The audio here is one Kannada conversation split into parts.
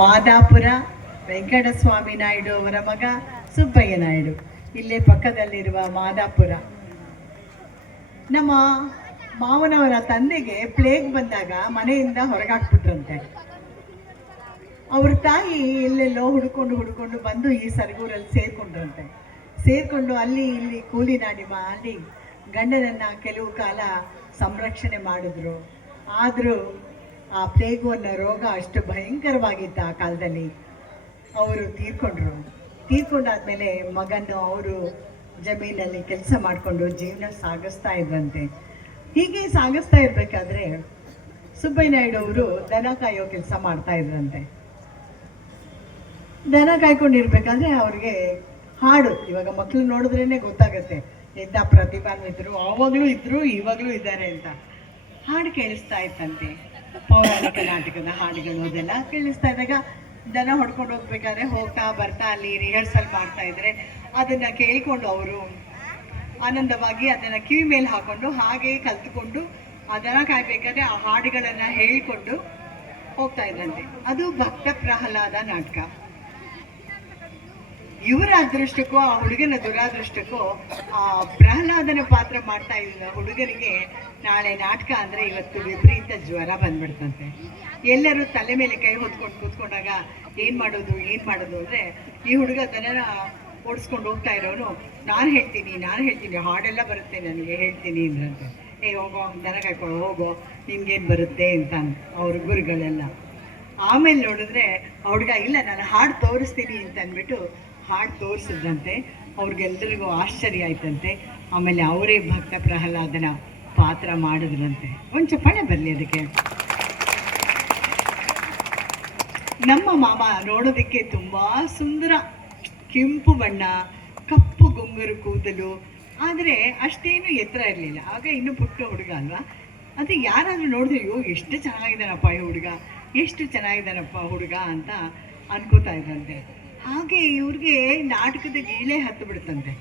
ಮಾದಾಪುರ ವೆಂಕಟಸ್ವಾಮಿ ನಾಯ್ಡು ಅವರ ಮಗ ಸುಬ್ಬಯ್ಯ ನಾಯ್ಡು. ಇಲ್ಲೇ ಪಕ್ಕದಲ್ಲಿರುವ ಮಾದಾಪುರ. ನಮ್ಮ ಮಾವನವರ ತಂದೆಗೆ ಪ್ಲೇಗ್ ಬಂದಾಗ ಮನೆಯಿಂದ ಹೊರಗಾಕ್ಬಿಟ್ರಂತೆ. ಅವ್ರ ತಾಯಿ ಎಲ್ಲೆಲ್ಲೋ ಹುಡ್ಕೊಂಡು ಹುಡ್ಕೊಂಡು ಬಂದು ಈ ಸರಗೂರಲ್ಲಿ ಸೇರ್ಕೊಂಡ್ರಂತೆ. ಸೇರ್ಕೊಂಡು ಅಲ್ಲಿ ಇಲ್ಲಿ ಕೂಲಿ ನಾಡಿ ಮಾಡಿ ಗಂಡನನ್ನ ಕೆಲವು ಕಾಲ ಸಂರಕ್ಷಣೆ ಮಾಡಿದ್ರು. ಆದರೂ ಆ ಪ್ಲೇಗು ಅನ್ನೋ ರೋಗ ಅಷ್ಟು ಭಯಂಕರವಾಗಿತ್ತು ಆ ಕಾಲದಲ್ಲಿ. ಅವರು ತೀರ್ಕೊಂಡ್ರು. ತೀರ್ಕೊಂಡಾದ್ಮೇಲೆ ಮಗನ್ನು ಅವರು ಜಮೀನಲ್ಲಿ ಕೆಲಸ ಮಾಡಿಕೊಂಡು ಜೀವನ ಸಾಗಿಸ್ತಾ ಇದ್ರಂತೆ. ಹೀಗೆ ಸಾಗಿಸ್ತಾ ಇರಬೇಕಾದ್ರೆ ಸುಬ್ಬಯ್ಯ ನಾಯ್ಡು ಅವರು ದನ ಕಾಯೋ ಕೆಲಸ ಮಾಡ್ತಾ ಇದ್ರಂತೆ. ದನ ಕಾಯ್ಕೊಂಡಿರ್ಬೇಕಾದ್ರೆ ಅವ್ರಿಗೆ ಹಾಡು, ಇವಾಗ ಮಕ್ಕಳು ನೋಡಿದ್ರೇ ಗೊತ್ತಾಗುತ್ತೆ. ಎಂಥ ಪ್ರತಿಭಾನ್ವಿದ್ರು ಆವಾಗಲೂ ಇದ್ರು, ಇವಾಗಲೂ ಇದ್ದಾರೆ ಅಂತ. ಹಾಡು ಕೇಳಿಸ್ತಾ ಇತ್ತಂತೆ. ಪೌರಾಣಿಕ ನಾಟಕದ ಹಾಡುಗಳು ಅದೆಲ್ಲ ಕೇಳಿಸ್ತಾ ಇದ್ದಾಗ ದನ ಹೊಡ್ಕೊಂಡು ಹೋಗ್ಬೇಕಾದ್ರೆ ಹೋಗ್ತಾ ಬರ್ತಾ ಅಲ್ಲಿ ರಿಹರ್ಸಲ್ ಮಾಡ್ತಾ ಇದ್ರೆ ಅದನ್ನ ಕೇಳಿಕೊಂಡು ಅವರು ಆನಂದವಾಗಿ ಅದನ್ನ ಕಿವಿ ಮೇಲೆ ಹಾಕೊಂಡು ಹಾಗೆ ಕಲ್ತ್ಕೊಂಡು ಆ ದನ ಕಾಯ್ಬೇಕಾದ್ರೆ ಆ ಹಾಡುಗಳನ್ನ ಹೇಳಿಕೊಂಡು ಹೋಗ್ತಾ ಇದ್ರಂತೆ. ಅದು ಭಕ್ತ ಪ್ರಹ್ಲಾದ ನಾಟಕ. ಇವರ ಅದೃಷ್ಟಕ್ಕೋ, ಆ ಹುಡುಗನ ದುರಾದೃಷ್ಟಕ್ಕೋ, ಆ ಪ್ರಹ್ಲಾದನ ಪಾತ್ರ ಮಾಡ್ತಾ ಇದ್ದ ಹುಡುಗನಿಗೆ ನಾಳೆ ನಾಟಕ ಅಂದ್ರೆ ಇವತ್ತು ವಿಪರೀತ ಜ್ವರ ಬಂದ್ಬಿಡ್ತಂತೆ. ಎಲ್ಲರೂ ತಲೆ ಮೇಲೆ ಕೈ ಹೊತ್ಕೊಂಡು ಕೂತ್ಕೊಂಡಾಗ ಏನ್ ಮಾಡೋದು ಏನ್ ಮಾಡೋದು ಅಂದ್ರೆ, ಈ ಹುಡುಗ ದನನ ಓಡಿಸ್ಕೊಂಡು ಹೋಗ್ತಾ ಇರೋನು, ನಾನು ಹೇಳ್ತೀನಿ ನಾನು ಹೇಳ್ತೀನಿ ಹಾಡೆಲ್ಲ ಬರುತ್ತೆ ನನಗೆ, ಹೇಳ್ತೀನಿ ಅಂದ್ರಂತೆ. ಏ, ಹೋಗೋ, ದನ ಕಾಯ್ಕೊಳ್ಳೋ ಹೋಗೋ ನಿಮ್ಗೇನು ಬರುತ್ತೆ ಅಂತ ಅವ್ರ ಗುರುಗಳೆಲ್ಲ. ಆಮೇಲೆ ನೋಡಿದ್ರೆ, ಆ ಹುಡುಗ, ಇಲ್ಲ, ನಾನು ಹಾಡು ತೋರಿಸ್ತೀನಿ ಅಂತ ಅಂದ್ಬಿಟ್ಟು ಹಾಡು ತೋರಿಸಿದ್ರಂತೆ ಅವ್ರಿಗೆಲ್ಲರಿಗೂ ಆಶ್ಚರ್ಯ ಆಯ್ತಂತೆ. ಆಮೇಲೆ ಅವರೇ ಭಕ್ತ ಪ್ರಹ್ಲಾದನ ಪಾತ್ರ ಮಾಡಿದ್ರಂತೆ. ಒಂದು ಚಪ್ಪಾಳೆ ಬರಲಿ ಅದಕ್ಕೆ. ನಮ್ಮ ಮಾಮ ನೋಡೋದಕ್ಕೆ ತುಂಬ ಸುಂದರ. ಕೆಂಪು ಬಣ್ಣ, ಕಪ್ಪು ಗುಂಗುರು ಕೂದಲು. ಆದರೆ ಅಷ್ಟೇನು ಎತ್ತರ ಇರಲಿಲ್ಲ. ಆಗ ಇನ್ನು ಪುಟ್ಟ ಹುಡುಗ ಅಲ್ವಾ? ಅದು ಯಾರಾದರೂ ನೋಡಿದ್ರೆ, ಅಯ್ಯೋ, ಎಷ್ಟು ಚೆನ್ನಾಗಿದ್ದಾನಪ್ಪ ಈ ಹುಡುಗ. ಎಷ್ಟು ಚೆನ್ನಾಗಿದ್ದಾನಪ್ಪ ಹುಡುಗ ಅಂತ ಅನ್ಕೋತಾ ಇದ್ರಂತೆ. ಹಾಗೆ ಇವ್ರಿಗೆ ನಾಟಕದ ಗೀಳೆ ಹತ್ತು ಬಿಡುತ್ತಂತೆ.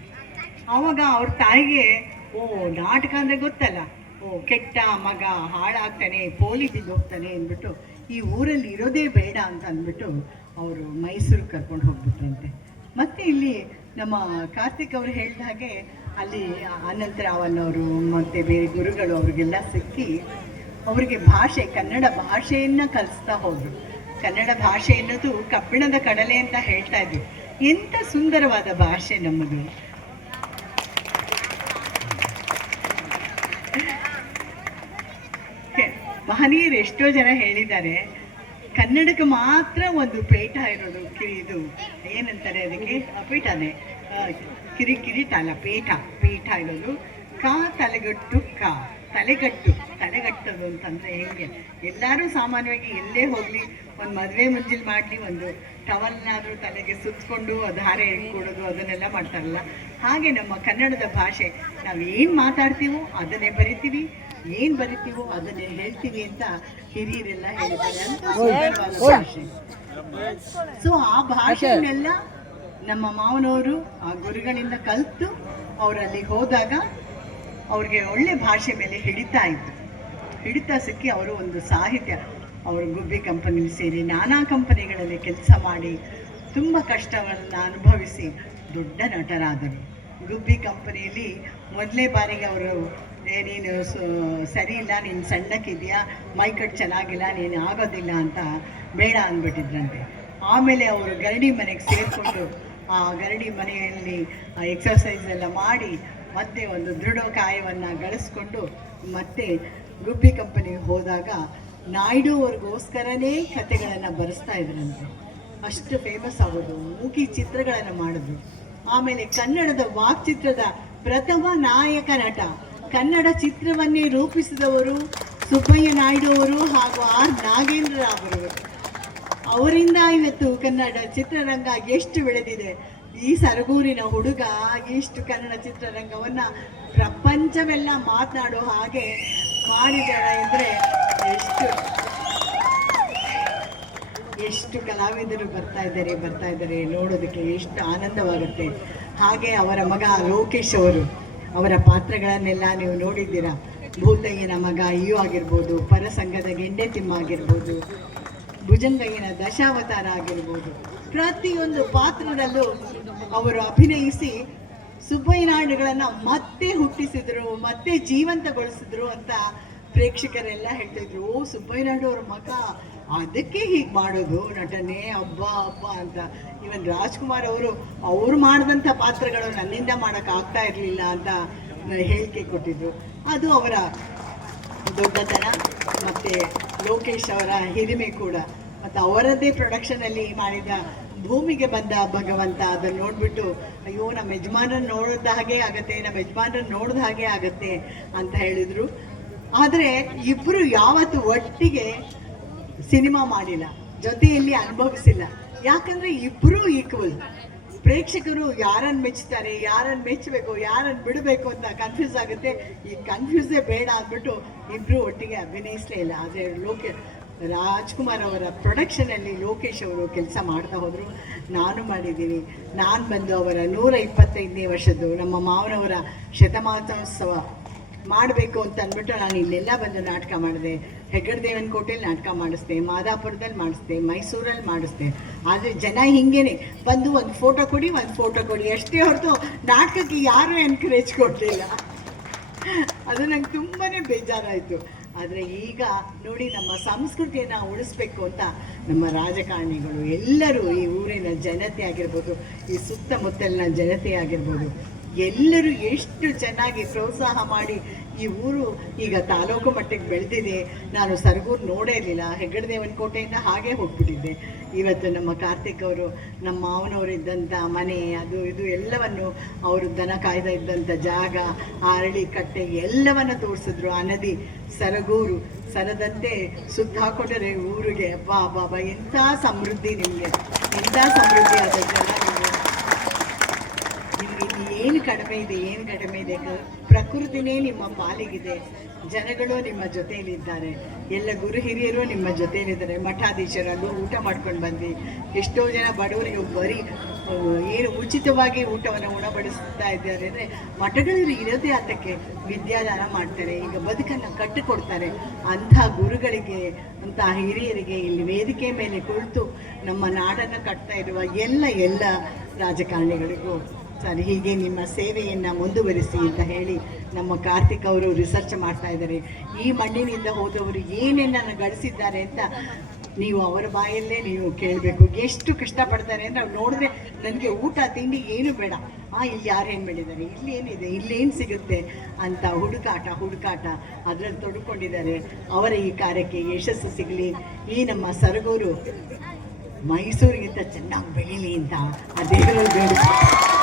ಆವಾಗ ಅವ್ರ ತಾಯಿಗೆ, ಓ, ನಾಟಕ ಅಂದರೆ ಗೊತ್ತಲ್ಲ. ಓ, ಕೆಟ್ಟ ಮಗ ಹಾಳಾಗ್ತಾನೆ ಪೋಲಿ ಬಿದ್ದು ಹೋಗ್ತಾನೆ ಅಂದ್ಬಿಟ್ಟು ಈ ಊರಲ್ಲಿ ಇರೋದೇ ಬೇಡ ಅಂತ ಅಂದ್ಬಿಟ್ಟು ಅವರು ಮೈಸೂರಿಗೆ ಕರ್ಕೊಂಡು ಹೋಗ್ಬಿಟ್ರಂತೆ. ಮತ್ತೆ ಇಲ್ಲಿ ನಮ್ಮ ಕಾರ್ತಿಕ್ ಅವರು ಹೇಳಿದ ಹಾಗೆ ಅಲ್ಲಿ ಅನಂತರಾವನ್ ಅವರು ಮತ್ತು ಬೇರೆ ಗುರುಗಳು ಅವ್ರಿಗೆಲ್ಲ ಸಿಕ್ಕಿ ಅವರಿಗೆ ಭಾಷೆ, ಕನ್ನಡ ಭಾಷೆಯನ್ನ ಕಲಿಸ್ತಾ ಹೋದ್ರು. ಕನ್ನಡ ಭಾಷೆ ಎನ್ನುವುದು ಕಬ್ಬಿಣದ ಕಡಲೆ ಅಂತ ಹೇಳ್ತಾ ಇದ್ವಿ. ಎಂಥ ಸುಂದರವಾದ ಭಾಷೆ ನಮ್ಮದು. ಮಹನೀಯರು ಎಷ್ಟೋ ಜನ ಹೇಳಿದ್ದಾರೆ, ಕನ್ನಡಕ್ಕೆ ಮಾತ್ರ ಒಂದು ಪೇಟ ಇರೋದು ಇದು. ಏನಂತಾರೆ ಅದಕ್ಕೆ? ಪೀಠನೇ ಕಿರಿ ಕಿರೀಟ ಅಲ್ಲ ಪೇಟ ಪೇಟ ಇರೋದು ಕಾ ತಲೆಗಟ್ಟು ಕಾ ತಲೆಗಟ್ಟು ತಲೆಗಟ್ಟೋದು ಅಂತಂದರೆ ಹೆಂಗೆ? ಎಲ್ಲರೂ ಸಾಮಾನ್ಯವಾಗಿ ಎಲ್ಲೇ ಹೋಗ್ಲಿ ಒಂದು ಮದುವೆ ಮುಂಜಿಲ್ ಮಾಡಲಿ ಒಂದು ಟವಲ್ನಾದರೂ ತಲೆಗೆ ಸುತ್ತಕೊಂಡು ಅದು ಹಾರೆ ಕೊಡೋದು ಅದನ್ನೆಲ್ಲ ಮಾಡ್ತಾರಲ್ಲ? ಹಾಗೆ ನಮ್ಮ ಕನ್ನಡದ ಭಾಷೆ ನಾವು ಏನು ಮಾತಾಡ್ತೀವೋ ಅದನ್ನೇ ಬರಿತೀವಿ ಏನು ಬರಿತೀವೋ ಅದನ್ನೇ ಹೇಳ್ತೀವಿ ಅಂತ ಹಿರಿಯರೆಲ್ಲ ಹೇಳ್ತಾರೆ. ಅಂತ ಭಾಷೆ. ಸೊ ಆ ಭಾಷೆಯನ್ನೆಲ್ಲ ನಮ್ಮ ಮಾವನವರು ಆ ಗುರುಗಳಿಂದ ಕಲಿತು ಅವರಲ್ಲಿ ಹೋದಾಗ ಅವ್ರಿಗೆ ಒಳ್ಳೆ ಭಾಷೆ ಮೇಲೆ ಹಿಡಿತಾ ಇತ್ತು ಹಿಡಿತ ಸಿಕ್ಕಿ ಅವರು ಒಂದು ಸಾಹಿತ್ಯ, ಅವರು ಗುಬ್ಬಿ ಕಂಪನಿಲಿ ಸೇರಿ ನಾನಾ ಕಂಪನಿಗಳಲ್ಲಿ ಕೆಲಸ ಮಾಡಿ ತುಂಬ ಕಷ್ಟವನ್ನು ಅನುಭವಿಸಿ ದೊಡ್ಡ ನಟರಾದರು. ಗುಬ್ಬಿ ಕಂಪನಿಯಲ್ಲಿ ಮೊದಲೇ ಬಾರಿಗೆ ಅವರು ನೀನು ಸರಿ ಇಲ್ಲ, ನೀನು ಸಣ್ಣಕ್ಕಿದೆಯಾ ಮೈಕಟ್ ಚೆನ್ನಾಗಿಲ್ಲ, ನೀನು ಆಗೋದಿಲ್ಲ ಅಂತ ಬೇಡ ಅಂದ್ಬಿಟ್ಟಿದ್ರಂತೆ. ಆಮೇಲೆ ಅವರು ಗರಡಿ ಮನೆಗೆ ಸೇರಿಕೊಂಡು ಆ ಗರಡಿ ಮನೆಯಲ್ಲಿ ಎಕ್ಸರ್ಸೈಸ್ ಎಲ್ಲ ಮಾಡಿ ಮತ್ತೆ ಒಂದು ದೃಢಕಾಯವನ್ನು ಗಳಿಸ್ಕೊಂಡು ಮತ್ತೆ ಗುಬ್ಬಿ ಕಂಪನಿಗೆ ಹೋದಾಗ ನಾಯ್ಡು ಅವ್ರಿಗೋಸ್ಕರನೇ ಕತೆಗಳನ್ನು ಬರೆಸ್ತಾ ಇದ್ರಂತೆ. ಅಷ್ಟು ಫೇಮಸ್ ಆಗೋದು. ಮೂಕಿ ಚಿತ್ರಗಳನ್ನು ಮಾಡಿದ್ರು ಆಮೇಲೆ ಕನ್ನಡದ ವಾಕ್ಚಿತ್ರದ ಪ್ರಥಮ ನಾಯಕ ನಟ. ಕನ್ನಡ ಚಿತ್ರವನ್ನೇ ರೂಪಿಸಿದವರು ಸುಬ್ಬಯ್ಯ ನಾಯ್ಡು ಅವರು ಹಾಗೂ ಆರ್ ನಾಗೇಂದ್ರ ಅವರು. ಅವರಿಂದ ಇವತ್ತು ಕನ್ನಡ ಚಿತ್ರರಂಗ ಎಷ್ಟು ಬೆಳೆದಿದೆ. ಈ ಸರಗೂರಿನ ಹುಡುಗ ಇಷ್ಟು ಕನ್ನಡ ಚಿತ್ರರಂಗವನ್ನ ಪ್ರಪಂಚವೆಲ್ಲ ಮಾತನಾಡೋ ಹಾಗೆ ಮಾಡಿದ್ದಾರೆ ಅಂದರೆ ಎಷ್ಟು ಎಷ್ಟು ಕಲಾವಿದರು ಬರ್ತಾ ಇದ್ದಾರೆ ಬರ್ತಾ ಇದ್ದಾರೆ ನೋಡೋದಕ್ಕೆ ಎಷ್ಟು ಆನಂದವಾಗುತ್ತೆ. ಹಾಗೆ ಅವರ ಮಗ ಲೋಕೇಶ್ ಅವರು, ಅವರ ಪಾತ್ರಗಳನ್ನೆಲ್ಲ ನೀವು ನೋಡಿದ್ದೀರಾ. ಭೂತಯ್ಯನ ಮಗ ಇಯು ಆಗಿರ್ಬೋದು, ಪರಸಂಗದ ಗೆಂಡೆ ತಿಮ್ಮ ಆಗಿರ್ಬೋದು. ಭುಜಂಗಯ್ಯನ ದಶಾವತಾರ ಆಗಿರ್ಬೋದು. ಪ್ರತಿಯೊಂದು ಪಾತ್ರದಲ್ಲೂ ಅವರು ಅಭಿನಯಿಸಿ ಸುಬ್ಬಯ್ಯನಾಡುಗಳನ್ನು ಮತ್ತೆ ಹುಟ್ಟಿಸಿದ್ರು, ಮತ್ತೆ ಜೀವಂತಗೊಳಿಸಿದ್ರು ಅಂತ ಪ್ರೇಕ್ಷಕರೆಲ್ಲ ಹೇಳ್ತಿದ್ರು ಓ, ಸುಬ್ಬಯ್ಯನಾಡು ಅವ್ರ ಮಗ. ಅದಕ್ಕೆ ಹೀಗೆ ಮಾಡೋದು? ನಟನೆ? ಹಬ್ಬ ಹಬ್ಬ ಅಂತ. ಇವನ್ ರಾಜ್ಕುಮಾರ್ ಅವರು, ಅವ್ರು ಮಾಡಿದಂಥ ಪಾತ್ರಗಳು ನನ್ನಿಂದ ಮಾಡೋಕ್ಕಾಗ್ತಾ ಇರಲಿಲ್ಲ ಅಂತ ಹೇಳಿಕೆ ಕೊಟ್ಟಿದ್ರು. ಅದು ಅವರ ದೊಡ್ಡತನ. ಮತ್ತೆ ಲೋಕೇಶ್ ಅವರ ಹಿರಿಮೆ ಕೂಡ. ಮತ್ತು ಅವರದ್ದೇ ಪ್ರೊಡಕ್ಷನಲ್ಲಿ ಮಾಡಿದ ಭೂಮಿಗೆ ಬಂದ ಭಗವಂತ ಅದನ್ನು ನೋಡ್ಬಿಟ್ಟು, ಅಯ್ಯೋ, ನಮ್ಮ ಯಜಮಾನರನ್ನ ನೋಡಿದ ಹಾಗೆ ಆಗತ್ತೆ, ನಮ್ಮ ಯಜಮಾನರನ್ನ ನೋಡಿದ ಹಾಗೆ ಆಗತ್ತೆ ಅಂತ ಹೇಳಿದ್ರು. ಆದರೆ ಇಬ್ಬರು ಯಾವತ್ತು ಒಟ್ಟಿಗೆ ಸಿನಿಮಾ ಮಾಡಿಲ್ಲ. ಜೊತೆಯಲ್ಲಿ ಅನುಭವಿಸಿಲ್ಲ. ಯಾಕಂದ್ರೆ ಇಬ್ಬರೂ ಈಕ್ವಲ್ ಪ್ರೇಕ್ಷಕರು ಯಾರನ್ನು ಮೆಚ್ಚುತ್ತಾರೆ ಯಾರನ್ನು ಮೆಚ್ಚಬೇಕು, ಯಾರನ್ನು ಬಿಡಬೇಕು ಅಂತ ಕನ್ಫ್ಯೂಸ್ ಆಗುತ್ತೆ. ಈ ಕನ್ಫ್ಯೂಸೇ ಬೇಡ ಅಂದ್ಬಿಟ್ಟು ಇಬ್ಬರು ಒಟ್ಟಿಗೆ ಅಭಿನಯಿಸಲೇ ಇಲ್ಲ. ಆದರೆ ಲೋಕೆ, ರಾಜ್ಕುಮಾರ್ ಅವರ ಪ್ರೊಡಕ್ಷನಲ್ಲಿ ಲೋಕೇಶ್ ಅವರು ಕೆಲಸ ಮಾಡ್ತಾ ಹೋದರು. ನಾನು ಮಾಡಿದ್ದೀನಿ. ನಾನು ಬಂದು ಅವರ ನೂರ ಇಪ್ಪತ್ತೈದನೇ ವರ್ಷದ್ದು ನಮ್ಮ ಮಾವನವರ ಶತಮಾನೋತ್ಸವ. ಮಾಡಬೇಕು ಅಂತ ಅಂದ್ಬಿಟ್ಟು ನಾನು ಇಲ್ಲೆಲ್ಲ ಬಂದು ನಾಟಕ ಮಾಡಿದೆ. ಹೆಗ್ಗಡದೇವನ ಕೋಟೆಯಲ್ಲಿ ನಾಟಕ ಮಾಡಿಸ್ದೆ ಮಾದಾಪುರದಲ್ಲಿ ಮಾಡಿಸ್ದೆ ಮೈಸೂರಲ್ಲಿ ಮಾಡಿಸ್ದೆ. ಆದರೆ ಜನ ಹಿಂಗೇನೆ, ಬಂದು ಒಂದು ಫೋಟೋ ಕೊಡಿ, ಒಂದು ಫೋಟೋ ಕೊಡಿ. ಅಷ್ಟೇ ಹೊರತು ನಾಟಕಕ್ಕೆ ಯಾರೂ ಎನ್ಕರೇಜ್ ಕೊಡಲಿಲ್ಲ. ಅದು ನಂಗೆ ತುಂಬಾ ಬೇಜಾರಾಯಿತು. ಆದರೆ ಈಗ ನೋಡಿ ನಮ್ಮ ಸಂಸ್ಕೃತಿಯನ್ನು ಉಳಿಸ್ಬೇಕು ಅಂತ ನಮ್ಮ ರಾಜಕಾರಣಿಗಳು ಎಲ್ಲರೂ ಈ ಊರಿನ ಜನತೆ ಆಗಿರ್ಬೋದು, ಈ ಸುತ್ತಮುತ್ತಲಿನ ಜನತೆ ಆಗಿರ್ಬೋದು ಎಲ್ಲರೂ ಎಷ್ಟು ಚೆನ್ನಾಗಿ ಪ್ರೋತ್ಸಾಹ ಮಾಡಿ ಈ ಊರು ಈಗ ತಾಲೂಕು ಮಟ್ಟಿಗೆ ಬೆಳೆದಿದೆ. ನಾನು ಸರಗೂರು ನೋಡೇ ಇರಲಿಲ್ಲ. ಹೆಗ್ಗಡದೇವನ ಕೋಟೆಯಿಂದ ಹಾಗೆ ಹೋಗ್ಬಿಟ್ಟಿದ್ದೆ. ಇವತ್ತು ನಮ್ಮ ಕಾರ್ತಿಕ್ ಅವರು, ನಮ್ಮ ಮಾವನವರು ಇದ್ದಂಥ ಮನೆ, ಅದು ಇದು ಎಲ್ಲವನ್ನು ಅವರು ದನ ಕಾಯ್ದ ಇದ್ದಂಥ ಜಾಗ ಅರಳಿ ಕಟ್ಟೆ ಎಲ್ಲವನ್ನು ತೋರಿಸಿದ್ರು. ಆ ನದಿ ಸರಗೂರು, ಸರದಂತೆ ಸುತ್ತ ಹಾಕೊಂಡರೆ ಊರಿಗೆ ಬಾ ಬಾ ಎಂಥ ಸಮೃದ್ಧಿ ನಿಮಗೆ. ಎಂಥ ಸಮೃದ್ಧಿ ಆದ ಏನು ಕಡಿಮೆ ಇದೆ, ಏನು ಕಡಿಮೆ ಇದೆ ಪ್ರಕೃತಿನೇ ನಿಮ್ಮ ಪಾಲಿಗಿದೆ. ಜನಗಳು ನಿಮ್ಮ ಜೊತೆಯಲ್ಲಿದ್ದಾರೆ. ಎಲ್ಲ ಗುರು ಹಿರಿಯರು ನಿಮ್ಮ ಜೊತೆಯಲ್ಲಿದ್ದಾರೆ. ಮಠಾಧೀಶರಲ್ಲೂ ಊಟ ಮಾಡ್ಕೊಂಡು ಬಂದು ಎಷ್ಟೋ ಜನ ಬಡವರಿಗೆ ಬರೀ ಏನು ಉಚಿತವಾಗಿ ಊಟವನ್ನು ಉಣಬಡಿಸ್ತಾ ಇದ್ದಾರೆ ಅಂದರೆ ಮಠಗಳಲ್ಲಿ ಇರೋದೇ ಅದಕ್ಕೆ ವಿದ್ಯಾದಾನ ಮಾಡ್ತಾರೆ. ಈಗ ಬದುಕನ್ನು ಕಟ್ಟಿಕೊಡ್ತಾರೆ. ಅಂಥ ಗುರುಗಳಿಗೆ ಅಂತ ಹಿರಿಯರಿಗೆ ಇಲ್ಲಿ ವೇದಿಕೆ ಮೇಲೆ ಕುಳಿತು ನಮ್ಮ ನಾಡನ್ನು ಕಟ್ತಾ ಇರುವ ಎಲ್ಲ ಎಲ್ಲ ರಾಜಕಾರಣಿಗಳಿಗೂ ಸರ್, ಹೀಗೆ ನಿಮ್ಮ ಸೇವೆಯನ್ನು ಮುಂದುವರಿಸಿ ಅಂತ ಹೇಳಿ ನಮ್ಮ ಕಾರ್ತಿಕ್ ಅವರು ರಿಸರ್ಚ್ ಮಾಡ್ತಾ ಇದ್ದಾರೆ. ಈ ಮಣ್ಣಿನಿಂದ ಹೋದವರು ಏನೇನನ್ನು ಗಳಿಸಿದ್ದಾರೆ ಅಂತ ನೀವು ಅವರ ಬಾಯಲ್ಲೇ ನೀವು ಕೇಳಬೇಕು. ಎಷ್ಟು ಕಷ್ಟಪಡ್ತಾರೆ ಅಂದರೆ ಅವ್ರು ನೋಡಿದ್ರೆ ನನಗೆ ಊಟ, ತಿಂಡಿ ಏನು ಬೇಡ. ಆ, ಇಲ್ಲಿ ಯಾರು ಬೆಳಿದ್ದಾರೆ ಇಲ್ಲಿ ಏನಿದೆ? ಇಲ್ಲೇನು ಸಿಗುತ್ತೆ ಅಂತ ಹುಡುಕಾಟ ಹುಡುಕಾಟ ಅದರಲ್ಲಿ ತೊಡ್ಕೊಂಡಿದ್ದಾರೆ. ಅವರ ಈ ಕಾರ್ಯಕ್ಕೆ ಯಶಸ್ಸು ಸಿಗಲಿ. ಈ ನಮ್ಮ ಸರಗೂರು ಮೈಸೂರಿಗಿಂತ ಚೆನ್ನಾಗಿ ಬೆಳೀಲಿ ಅಂತ ಬೇಡಿಸ್ತಾರೆ